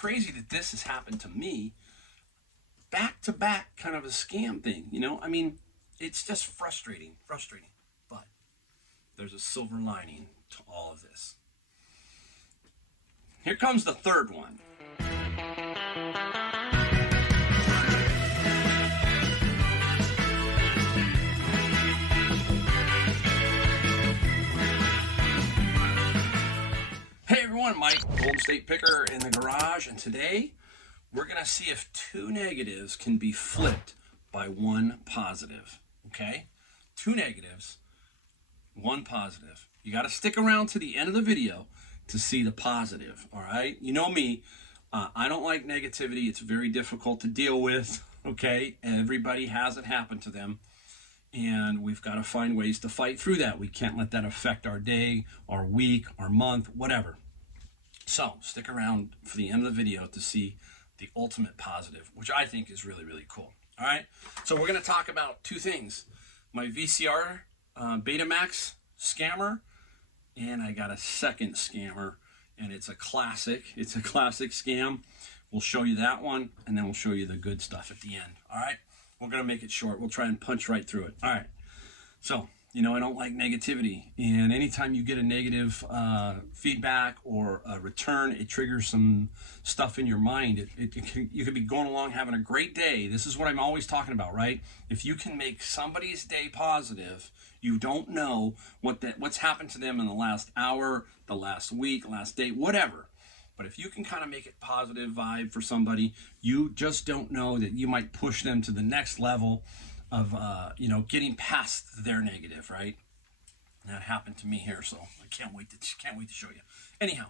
crazy that this has happened to me. Back to back kind of a scam thing, you know? I mean, it's just frustrating. But there's a silver lining to all of this. Here comes the third one. Hey everyone, Mike, Golden State Picker in the garage, and today we're going to see if two negatives can be flipped by one positive, okay? Two negatives, one positive. You got to stick around to the end of the video to see the positive, all right? You know me, I don't like negativity. It's very difficult to deal with, okay? Everybody has it happen to them, and we've got to find ways to fight through that. We can't let that affect our day, our week, our month, whatever. So stick around for the end of the video to see the ultimate positive, which I think is really, really cool. All right, so we're going to talk about two things. My VCR Betamax scammer, and I got a second scammer, and it's a classic. It's a classic scam. We'll show you that one, and then we'll show you the good stuff at the end. All right, we're going to make it short. We'll try and punch right through it. All right, so you know I don't like negativity, and anytime you get a negative feedback or a return, it triggers some stuff in your mind. You could be going along having a great day. This is what I'm always talking about, right? If you can make somebody's day positive, you don't know what's happened to them in the last hour, the last week, last day, whatever. But if you can kind of make it positive vibe for somebody, you just don't know that you might push them to the next level of getting past their negative, right? And that happened to me here, so I can't wait to show you. Anyhow,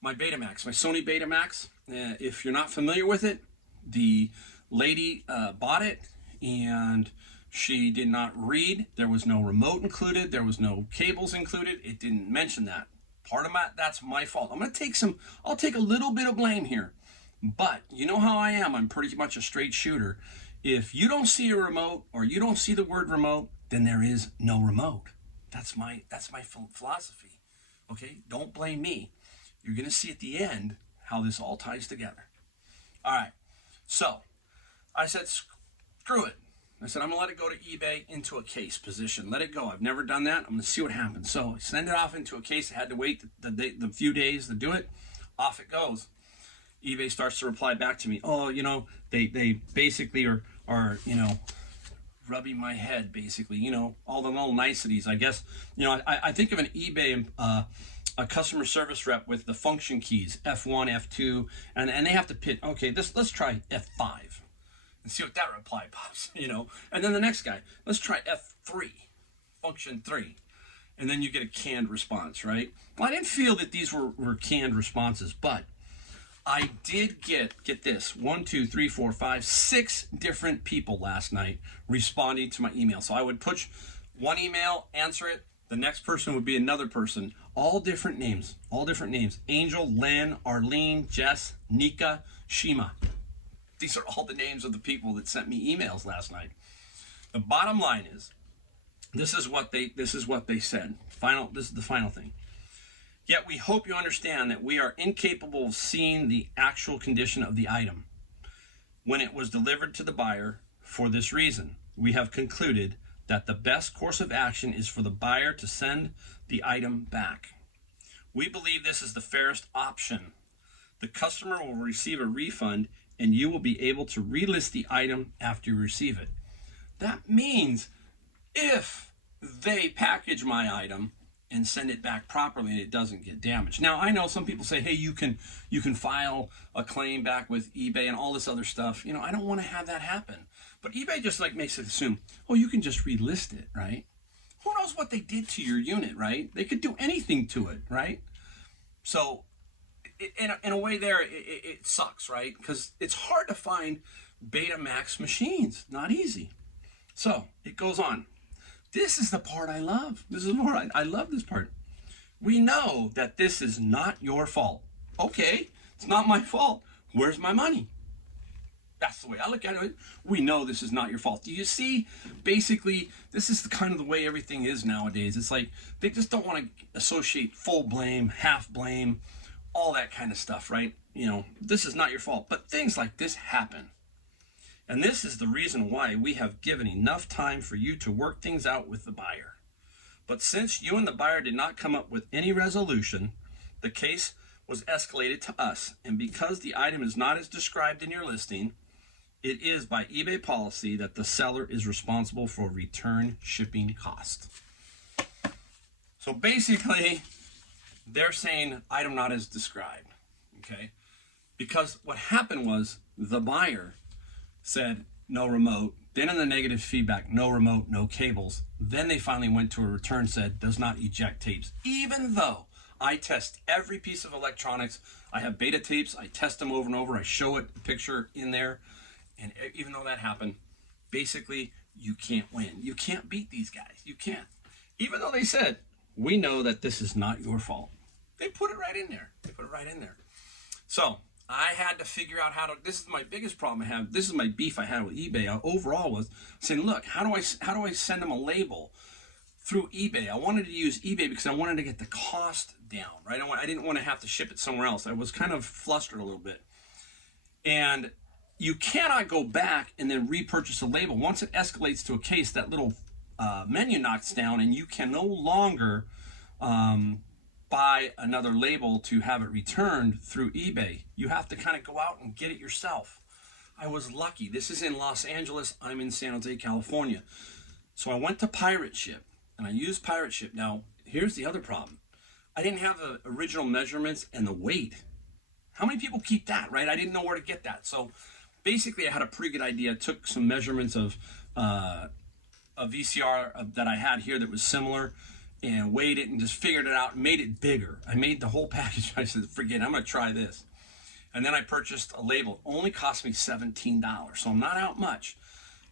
my Betamax, my Sony Betamax. If you're not familiar with it, the lady bought it and she did not read. There was no remote included. There was no cables included. It didn't mention that. That's my fault. I'll take a little bit of blame here, but you know how I am. I'm pretty much a straight shooter. If you don't see a remote or you don't see the word remote, then there is no remote. That's my philosophy. Okay, don't blame me. You're going to see at the end how this all ties together. All right, so I said, screw it. I said, I'm going to let it go to eBay into a case position. Let it go. I've never done that. I'm going to see what happens. So send it off into a case. I had to wait the few days to do it. Off it goes. eBay starts to reply back to me. Oh, you know, they basically are rubbing my head, basically, you know, all the little niceties. I guess, you know, I think of an eBay, a customer service rep with the function keys, F1, F2, and they have to pick, okay, let's try F5 and see what that reply pops, you know. And then the next guy, let's try F3, function 3. And then you get a canned response, right? Well, I didn't feel that these were canned responses, but I did get this, 1, 2, 3, 4, 5, 6 different people last night responding to my email. So I would push one email, answer it. The next person would be another person, all different names. Angel, Len, Arlene, Jess, Nika, Shima. These are all the names of the people that sent me emails last night. The bottom line is, this is what they said. This is the final thing. Yet we hope you understand that we are incapable of seeing the actual condition of the item when it was delivered to the buyer. For this reason, we have concluded that the best course of action is for the buyer to send the item back. We believe this is the fairest option. The customer will receive a refund and you will be able to relist the item after you receive it. That means if they package my item and send it back properly and it doesn't get damaged. Now, I know some people say, hey, you can file a claim back with eBay and all this other stuff. You know, I don't want to have that happen. But eBay just makes it assume, oh, you can just relist it, right? Who knows what they did to your unit, right? They could do anything to it, right? So in a way there, it sucks, right? Because it's hard to find Betamax machines. Not easy. So it goes on. This is the part I love. I love this part. We know that this is not your fault. Okay, it's not my fault. Where's my money? That's the way I look at it. We know this is not your fault. Do you see? Basically, this is kind of the way everything is nowadays. It's like they just don't want to associate full blame, half blame, all that kind of stuff, right? this is not your fault. But things like this happen. And this is the reason why we have given enough time for you to work things out with the buyer. But since you and the buyer did not come up with any resolution, the case was escalated to us. And because the item is not as described in your listing, it is by eBay policy that the seller is responsible for return shipping costs. So basically, they're saying item not as described, okay? Because what happened was the buyer said no remote, then in the negative feedback, no remote, no cables. Then they finally went to a return, said does not eject tapes. Even though I test every piece of electronics, I have beta tapes, I test them over and over, I show it, the picture in there, and even though that happened, basically you can't win. You can't beat these guys. You can't. Even though they said, we know that this is not your fault. They put it right in there. They put it right in there. So I had to figure out how to, this is my biggest problem I have. This is my beef I had with eBay overall, was saying, look, how do I send them a label through eBay? I wanted to use eBay because I wanted to get the cost down, right? I didn't want to have to ship it somewhere else. I was kind of flustered a little bit. And you cannot go back and then repurchase a label. Once it escalates to a case, that little menu knocks down and you can no longer buy another label to have it returned through eBay. You have to kind of go out and get it yourself. I was lucky. This is in Los Angeles. I'm in San Jose, California. So I went to Pirate Ship and I used Pirate Ship. Now, here's the other problem. I didn't have the original measurements and the weight. How many people keep that, right? I didn't know where to get that. So basically I had a pretty good idea. I took some measurements of a VCR that I had here that was similar and weighed it and just figured it out and made it bigger. I made the whole package. I said, forget it, I'm going to try this. And then I purchased a label. It only cost me $17, so I'm not out much.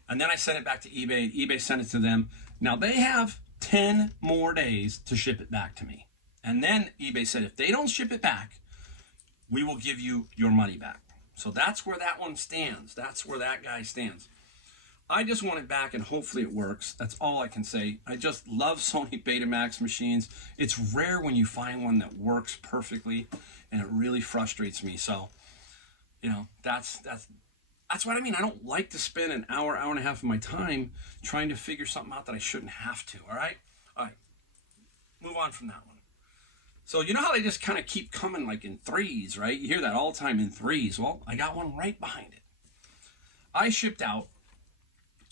And then I sent it back to eBay. eBay sent it to them. Now they have 10 more days to ship it back to me. And then eBay said, if they don't ship it back, we will give you your money back. So that's where that one stands. That's where that guy stands. I just want it back and hopefully it works. That's all I can say. I just love Sony Betamax machines. It's rare when you find one that works perfectly, and it really frustrates me. So, that's what I mean. I don't like to spend an hour and a half of my time trying to figure something out that I shouldn't have to. All right. Move on from that one. So you know how they just kind of keep coming like in threes, right? You hear that all the time, in threes. Well, I got one right behind it. I shipped out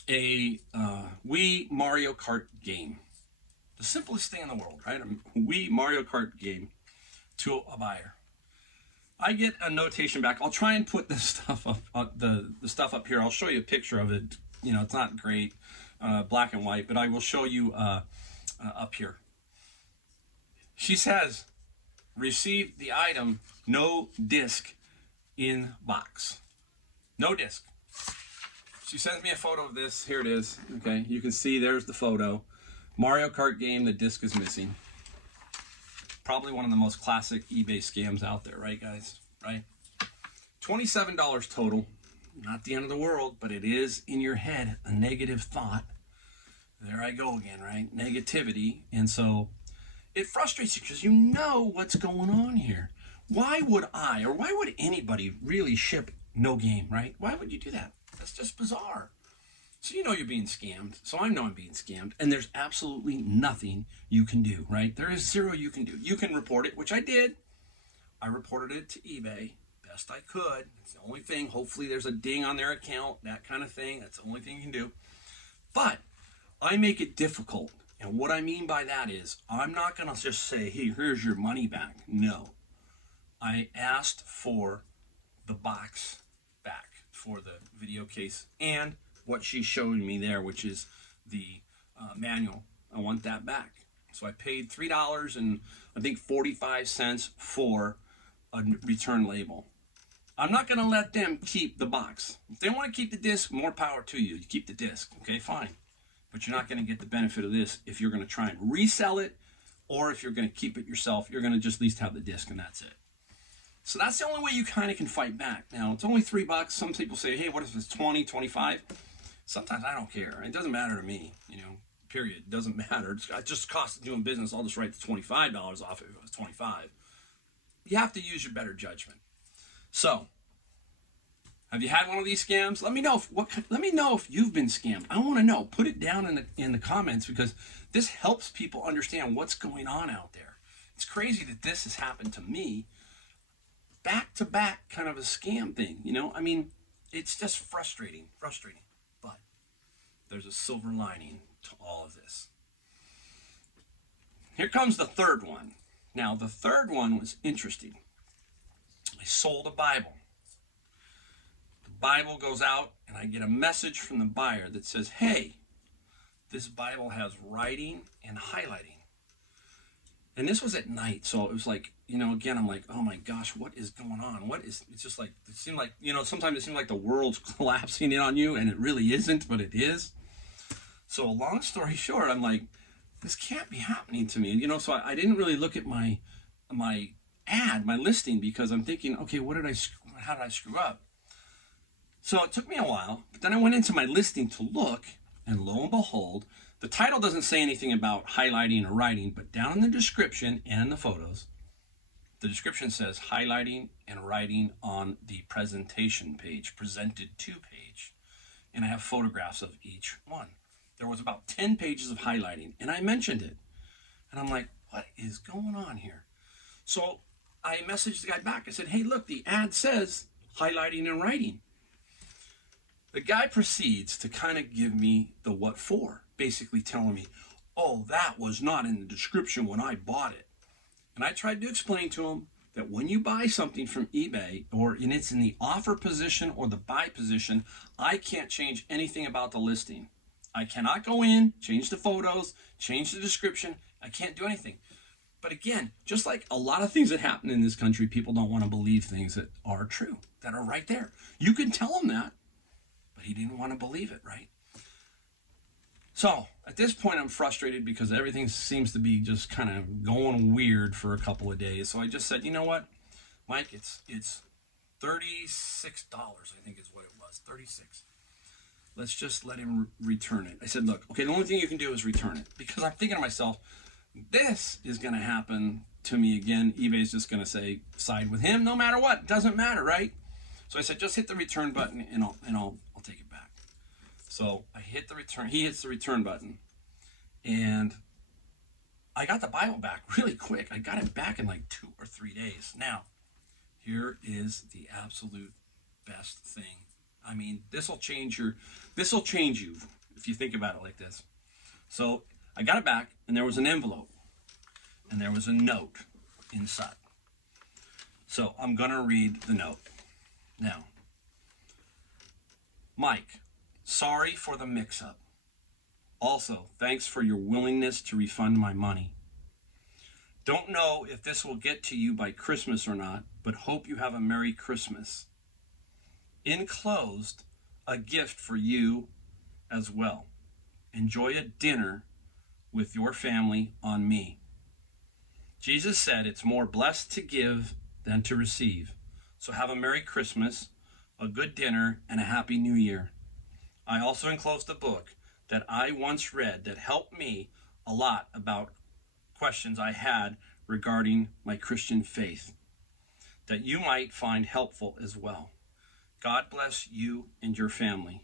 a Wii Mario Kart game. The simplest thing in the world, right? A Wii Mario Kart game to a buyer. I get a notation back. I'll try and put this stuff up, the stuff up here. I'll show you a picture of it. It's not great, black and white, but I will show you up here. She says, received the item, no disc in box. No disc. She sends me a photo of this. Here it is. Okay, you can see there's the photo. Mario Kart game, the disc is missing. Probably one of the most classic eBay scams out there, right, guys? Right? $27 total. Not the end of the world, but it is in your head a negative thought. There I go again, right? Negativity. And so it frustrates you because you know what's going on here. Why would I, or why would anybody really ship no game, right? Why would you do that? That's just bizarre. So you're being scammed. So I know I'm being scammed. And there's absolutely nothing you can do, right? There is zero you can do. You can report it, which I did. I reported it to eBay best I could. It's the only thing. Hopefully there's a ding on their account, that kind of thing. That's the only thing you can do. But I make it difficult. And what I mean by that is I'm not going to just say, hey, here's your money back. No. I asked for the box back for the video case and what she showed me there, which is the manual. I want that back. So I paid $3 and I think 45 cents for a return label. I'm not going to let them keep the box. If they want to keep the disc, more power to you. You keep the disc. Okay, fine. But you're not going to get the benefit of this if you're going to try and resell it, or if you're going to keep it yourself, you're going to just at least have the disc and that's it. So that's the only way you kind of can fight back. Now, it's only $3. Some people say, hey, what if it's 20, 25? Sometimes I don't care. It doesn't matter to me, period. It doesn't matter. It just costs doing business. I'll just write the $25 off if it was 25. You have to use your better judgment. So, have you had one of these scams? Let me know if you've been scammed. I want to know. Put it down in the comments, because this helps people understand what's going on out there. It's crazy that this has happened to me, back to back, kind of a scam thing. I mean, it's just frustrating. But there's a silver lining to all of this. Here comes the third one. Now, the third one was interesting. I sold a Bible. The Bible goes out, and I get a message from the buyer that says, hey, this Bible has writing and highlighting. And this was at night, so it was like, again, I'm like, oh my gosh, what is going on? It's just like, it seemed like, sometimes it seemed like the world's collapsing in on you, and it really isn't, but it is. So long story short, I'm like, this can't be happening to me. So I didn't really look at my ad, my listing, because I'm thinking, okay, how did I screw up? So it took me a while, but then I went into my listing to look, and lo and behold, the title doesn't say anything about highlighting or writing, but down in the description and in the photos, the description says highlighting and writing on the presentation page, presented to page. And I have photographs of each one. There was about 10 pages of highlighting, and I mentioned it. And I'm like, what is going on here? So I messaged the guy back. I said, hey, look, the ad says highlighting and writing. The guy proceeds to kind of give me the what for, basically telling me, oh, that was not in the description when I bought it. And I tried to explain to him that when you buy something from eBay, and it's in the offer position or the buy position, I can't change anything about the listing. I cannot go in, change the photos, change the description. I can't do anything. But again, just like a lot of things that happen in this country, people don't want to believe things that are true, that are right there. You can tell him that, but he didn't want to believe it, right? So at this point, I'm frustrated because everything seems to be just kind of going weird for a couple of days. So I just said, you know what, Mike, it's $36, I think is what it was, 36. Let's just let him return it. I said, look, okay, the only thing you can do is return it, because I'm thinking to myself, this is going to happen to me again. eBay's just going to say side with him no matter what. It doesn't matter, right? So I said, just hit the return button and I'll take it back. So I hit the return. He hits the return button, and I got the Bible back really quick. I got it back in like 2 or 3 days. Now, here is the absolute best thing. I mean, this will change you if you think about it like this. So I got it back, and there was an envelope, and there was a note inside. So I'm going to read the note. Now, Mike, sorry for the mix-up. Also, thanks for your willingness to refund my money. Don't know if this will get to you by Christmas or not, but hope you have a Merry Christmas. Enclosed, a gift for you as well. Enjoy a dinner with your family on me. Jesus said it's more blessed to give than to receive. So have a Merry Christmas, a good dinner, and a Happy New Year. I also enclosed a book that I once read that helped me a lot about questions I had regarding my Christian faith, that you might find helpful as well. God bless you and your family.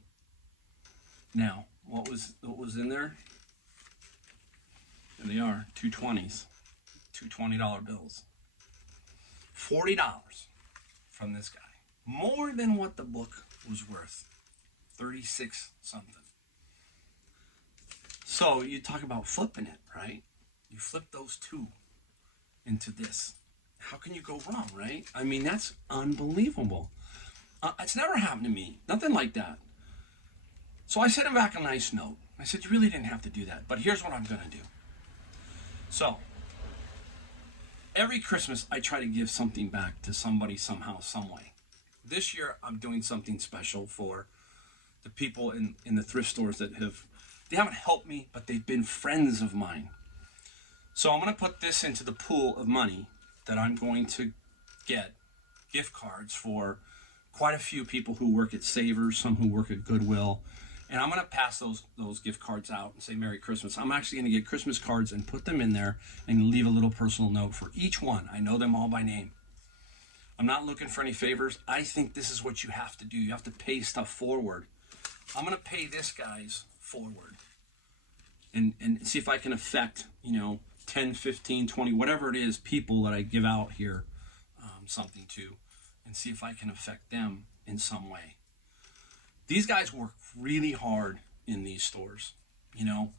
Now, what was in there? There they are, two 20s, two $20 bills. $40 from this guy. More than what the book was worth. 36 something. So you talk about flipping it, right? You flip those two into this. How can you go wrong, right? I mean, that's unbelievable. It's never happened to me. Nothing like that. So I sent him back a nice note. I said, you really didn't have to do that, but here's what I'm going to do. So every Christmas, I try to give something back to somebody somehow, some way. This year, I'm doing something special for the people in the thrift stores that they haven't helped me, but they've been friends of mine. So I'm going to put this into the pool of money that I'm going to get gift cards for quite a few people who work at Savers, some who work at Goodwill. And I'm going to pass those gift cards out and say Merry Christmas. I'm actually going to get Christmas cards and put them in there and leave a little personal note for each one. I know them all by name. I'm not looking for any favors. I think this is what you have to do. You have to pay stuff forward. I'm going to pay this guy's forward and see if I can affect, 10, 15, 20, whatever it is, people that I give out here something to, and see if I can affect them in some way. These guys work really hard in these stores, and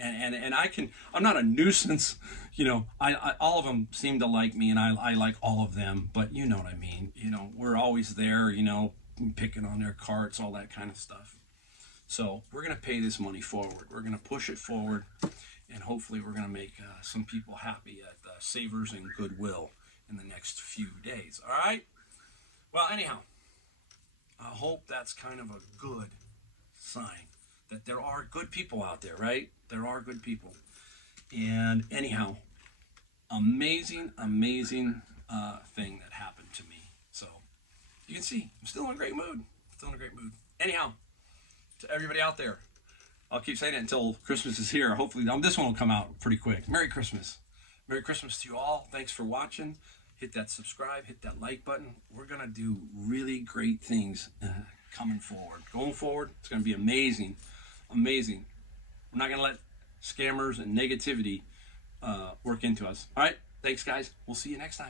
I'm not a nuisance, I all of them seem to like me, and I like all of them, but you know what I mean. We're always there, picking on their carts, all that kind of stuff. So we're going to pay this money forward. We're going to push it forward, and hopefully we're going to make some people happy at Savers and Goodwill in the next few days. All right? Well, anyhow, I hope that's kind of a good sign that there are good people out there, right? There are good people. And anyhow, amazing thing that happened to me. So you can see I'm still in a great mood. Anyhow, to everybody out there, I'll keep saying it until Christmas is here. Hopefully this one will come out pretty quick. Merry Christmas. Merry Christmas to you all. Thanks for watching. Hit that subscribe, hit that like button. We're going to do really great things going forward. It's going to be amazing. We're not going to let scammers and negativity work into us. All right. Thanks, guys. We'll see you next time.